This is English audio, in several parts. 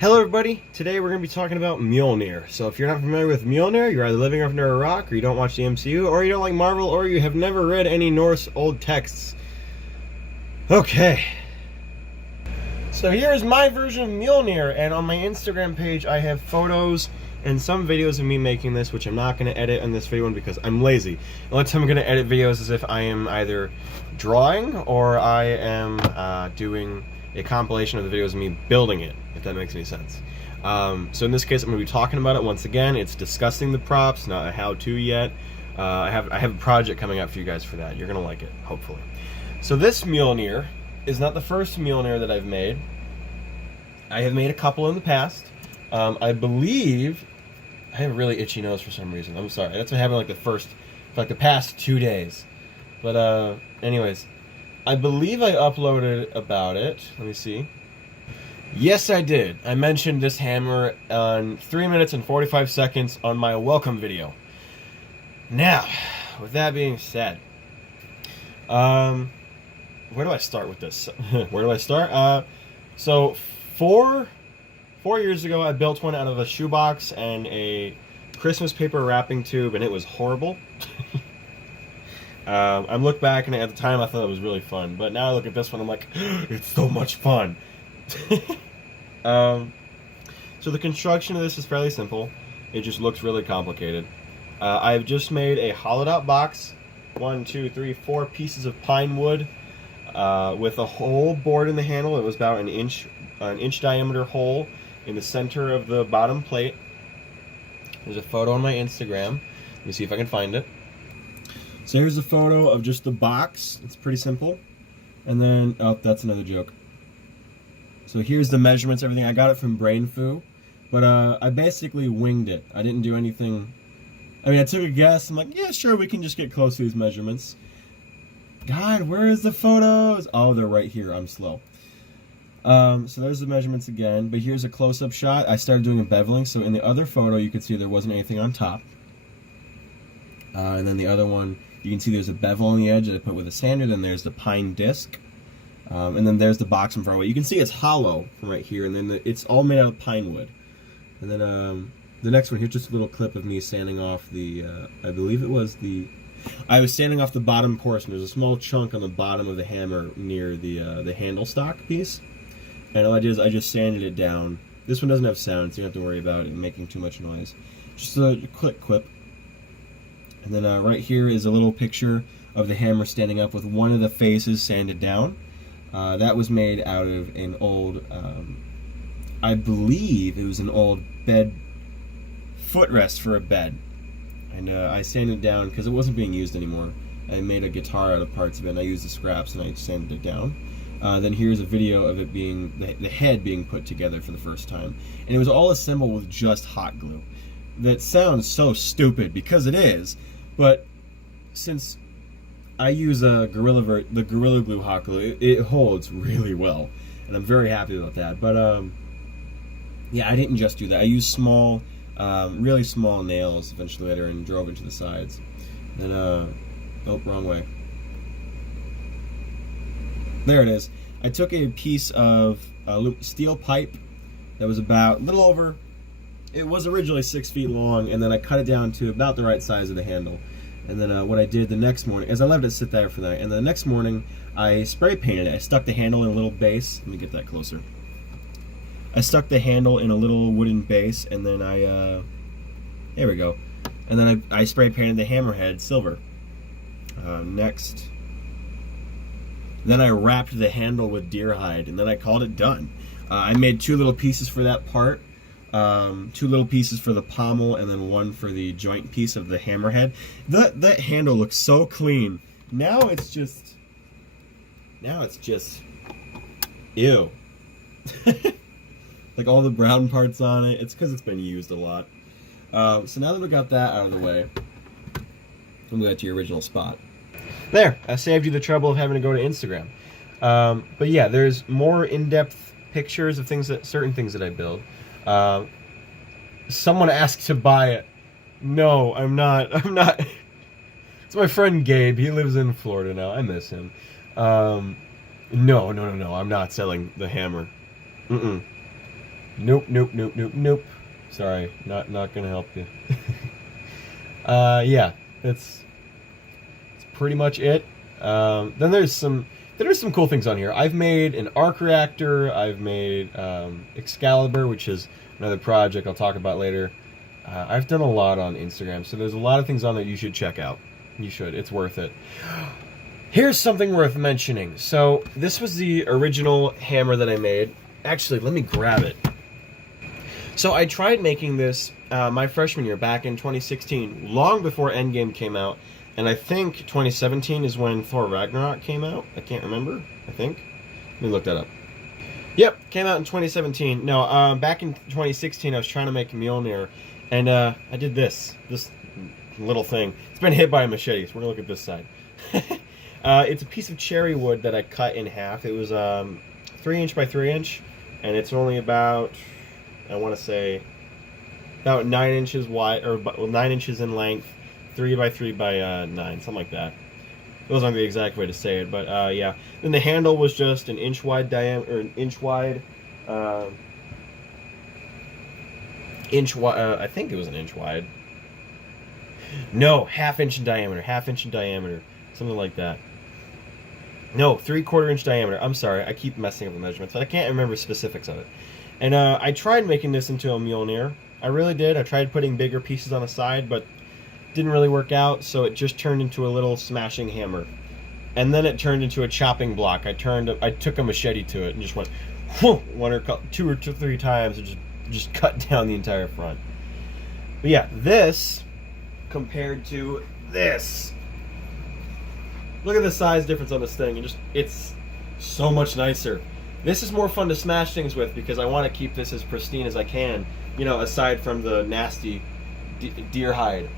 Hello everybody, today we're going to be talking about MJOLNIR. So if you're not familiar with MJOLNIR, you're either living under a rock, or you don't watch the MCU, or you don't like Marvel, or you have never read any Norse old texts. Okay. So here is my version of MJOLNIR, and on my Instagram page I have photos and some videos of me making this, which I'm not going to edit on this video one because I'm lazy. The only time I'm going to edit videos is if I am either drawing or I am doing a compilation of the videos of me building it, if that makes any sense. So in this case, I'm going to be talking about it once again. It's discussing the props, not a how-to yet. I have a project coming up for you guys for that. You're going to like it, hopefully. So this MJOLNIR is not the first MJOLNIR that I've made. I have made a couple in the past. I believe I have a really itchy nose for some reason. I'm sorry. That's been happening for the past 2 days. But anyways, I believe I uploaded about it. Let me see. Yes, I did. I mentioned this hammer on 3 minutes and 45 seconds on my welcome video. Now, with that being said, where do I start with this? Where do I start? So four years ago, I built one out of a shoebox and a Christmas paper wrapping tube, and it was horrible. I look back, and at the time I thought it was really fun, but now I look at this one, I'm like, it's so much fun. So the construction of this is fairly simple. It just looks really complicated. I've just made a hollowed out box, 4 pieces of pine wood, with a hole bored in the handle. It was about an inch diameter hole in the center of the bottom plate. There's a photo on my Instagram. Let me see if I can find it. So here's a photo of just the box. It's pretty simple. And then, oh, that's another joke. So here's the measurements, everything. I got it from BrainFu, but I basically winged it. I didn't do anything. I mean, I took a guess. I'm like, yeah, sure, we can just get close to these measurements. God, where is the photos? Oh, they're right here. I'm slow. So there's the measurements again, but here's a close-up shot. I started doing a beveling, so in the other photo, you could see there wasn't anything on top. And then the other one, you can see there's a bevel on the edge that I put with a sander. Then there's the pine disc. And then there's the box in front of it. You can see it's hollow from right here, and then it's all made out of pine wood. And then the next one, here's just a little clip of me sanding off the, I believe it was I was sanding off the bottom portion. There's a small chunk on the bottom of the hammer near the handle stock piece. And all I did is I just sanded it down. This one doesn't have sound, so you don't have to worry about it making too much noise. Just a quick quip. And then right here is a little picture of the hammer standing up with one of the faces sanded down. That was made out of an old, I believe it was an old bed footrest for a bed. And I sanded it down because it wasn't being used anymore. I made a guitar out of parts of it, and I used the scraps and I sanded it down. Then here's a video of it being, the head being put together for the first time. And it was all assembled with just hot glue. That sounds so stupid, because it is, but since I use the Gorilla Glue hot glue, it holds really well, and I'm very happy about that. But yeah, I didn't just do that. I used small, really small nails eventually later and drove into the sides. And oh, wrong way. There it is. I took a piece of steel pipe that was about a little over. It was originally 6 feet long, and then I cut it down to about the right size of the handle. And then what I did the next morning, as I let it sit there for the night, and the next morning I spray painted it. I stuck the handle in a little base. Let me get that closer. I stuck the handle in a little wooden base, and then there we go. And then I spray painted the hammerhead silver. Next. Then I wrapped the handle with deer hide, and then I called it done. I made 2 little pieces for that part. 2 little pieces for the pommel, and then 1 for the joint piece of the hammerhead. That handle looks so clean. Now it's just ew. Like all the brown parts on it. It's because it's been used a lot. So now that we got that out of the way, we'll go to your original spot. There, I saved you the trouble of having to go to Instagram. But yeah, there's more in-depth pictures of certain things that I build. Someone asked to buy it. No, I'm not. It's my friend Gabe. He lives in Florida now. I miss him. No. I'm not selling the hammer. Nope, nope, nope, nope, nope. Sorry, not gonna help you. Yeah, that's pretty much it. Then there's some cool things on here. I've made an arc reactor. I've made Excalibur, which is another project I'll talk about later. I've done a lot on Instagram, so there's a lot of things on there you should check out. You should. It's worth it. Here's something worth mentioning. So this was the original hammer that I made. Actually, let me grab it. So I tried making this my freshman year back in 2016, long before Endgame came out. And I think 2017 is when Thor Ragnarok came out. I can't remember. I think. Let me look that up. Yep, came out in 2017. No, back in 2016, I was trying to make Mjolnir, and I did this little thing. It's been hit by a machete, so we're gonna look at this side. It's a piece of cherry wood that I cut in half. It was 3" by 3", and it's only about, I want to say, about 9 inches wide, or 9 inches in length. 3 by 3 by 9, something like that. Those aren't the exact way to say it, but yeah. Then the handle was just an inch wide diameter, or an inch wide. I think it was an inch wide. No, ½ inch in diameter. ½ inch in diameter, something like that. No, 3/4 inch diameter. I'm sorry, I keep messing up the measurements, but I can't remember specifics of it. And I tried making this into a Mjolnir. I really did. I tried putting bigger pieces on the side, but didn't really work out, so it just turned into a little smashing hammer. And then it turned into a chopping block. I took a machete to it and just went two or three times and just cut down the entire front. But yeah, this compared to this. Look at the size difference on this thing, and it's so much nicer. This is more fun to smash things with because I want to keep this as pristine as I can, you know, aside from the nasty deer hide.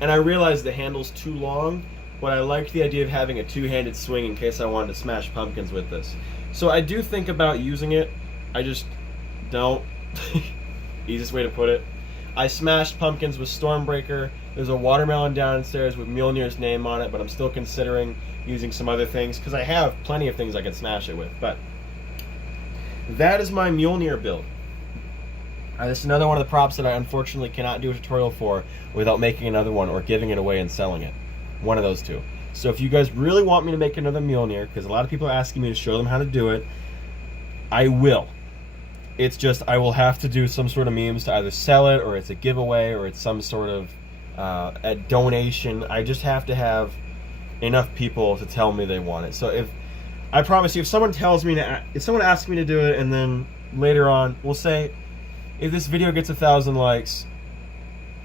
And I realized the handle's too long, but I liked the idea of having a two-handed swing in case I wanted to smash pumpkins with this. So I do think about using it, I just don't. Easiest way to put it. I smashed pumpkins with Stormbreaker. There's a watermelon downstairs with Mjolnir's name on it, but I'm still considering using some other things, because I have plenty of things I can smash it with. But that is my Mjolnir build. This is another one of the props that I unfortunately cannot do a tutorial for without making another one or giving it away and selling it. One of those two. So if you guys really want me to make another Mjolnir, because a lot of people are asking me to show them how to do it, I will. It's just I will have to do some sort of memes to either sell it, or it's a giveaway, or it's some sort of a donation. I just have to have enough people to tell me they want it. So I promise you, if someone asks me to do it, and then later on, we'll say, if this video gets 1,000 likes,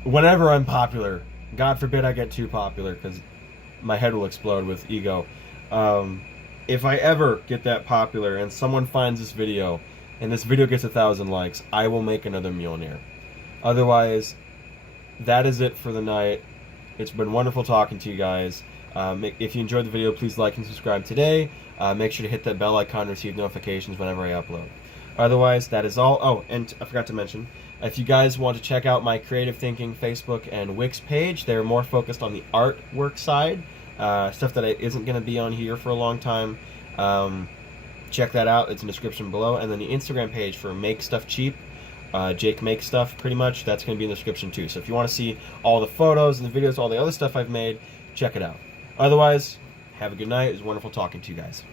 whenever I'm popular, God forbid I get too popular, because my head will explode with ego. If I ever get that popular and someone finds this video, and this video gets 1,000 likes, I will make another Mjolnir. Otherwise, that is it for the night. It's been wonderful talking to you guys. If you enjoyed the video, please like and subscribe today. Make sure to hit that bell icon to receive notifications whenever I upload. Otherwise, that is all. Oh, and I forgot to mention, if you guys want to check out my Creative Thinking Facebook and Wix page, they're more focused on the artwork side, stuff that isn't going to be on here for a long time. Check that out. It's in the description below. And then the Instagram page for Make Stuff Cheap, Jake Makes Stuff, pretty much, that's going to be in the description too. So if you want to see all the photos and the videos, all the other stuff I've made, check it out. Otherwise, have a good night. It was wonderful talking to you guys.